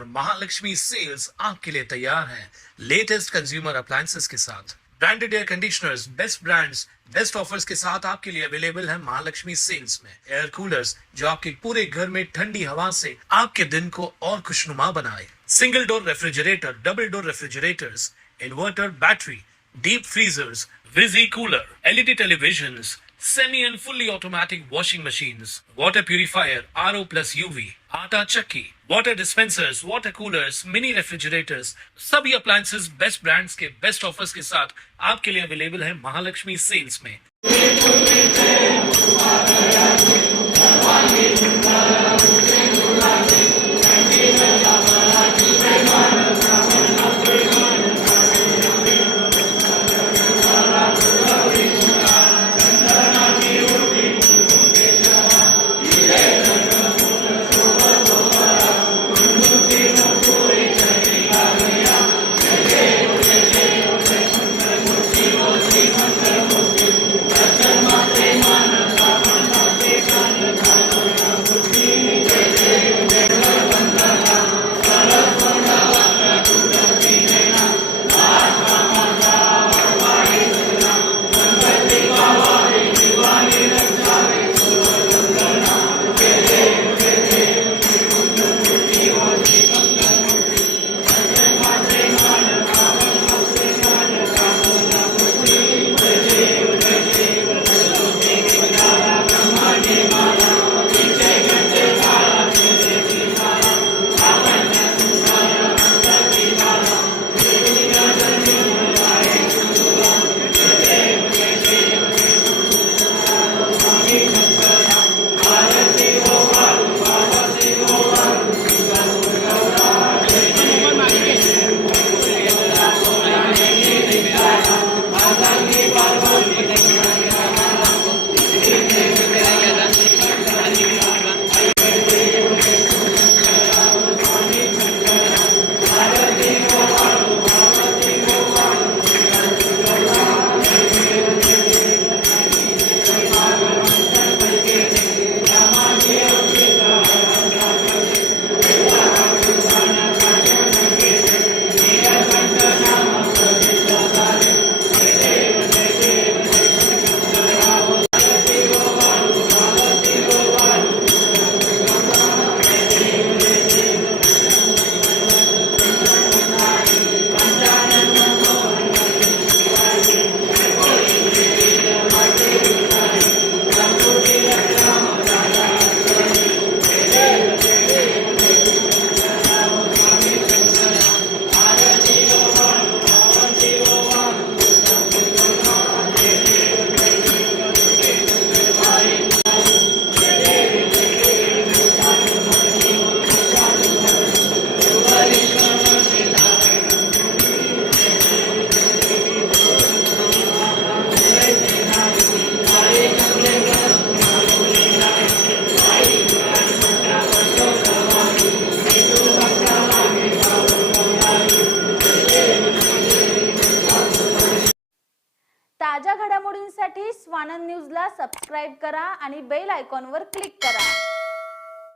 और महालक्ष्मी सेल्स आपके लिए तैयार है लेटेस्ट कंज्यूमर अप्लायंसेस के साथ। Branded air conditioners, best brands, best offers के साथ आपके लिए अवेलेबल है महालक्ष्मी सेल्स में। एयर कूलर्स जो आपके पूरे घर में ठंडी हवा से आपके दिन को और खुशनुमा बनाए। Single door refrigerator, double door refrigerators, inverter battery, deep freezers, Vizzy cooler, LED televisions, semi and fully automatic washing machines, water purifier, RO plus UV, आटा चक्की, water dispensers, water coolers, mini refrigerators, सभी appliances best brands के best offers के साथ आपके लिए available है Mahalakshmi cells में। ताज्या घडामोडींसाठी स्वानंद न्यूजला सबस्क्राइब करा आणि बेल आयकॉनवर क्लिक करा।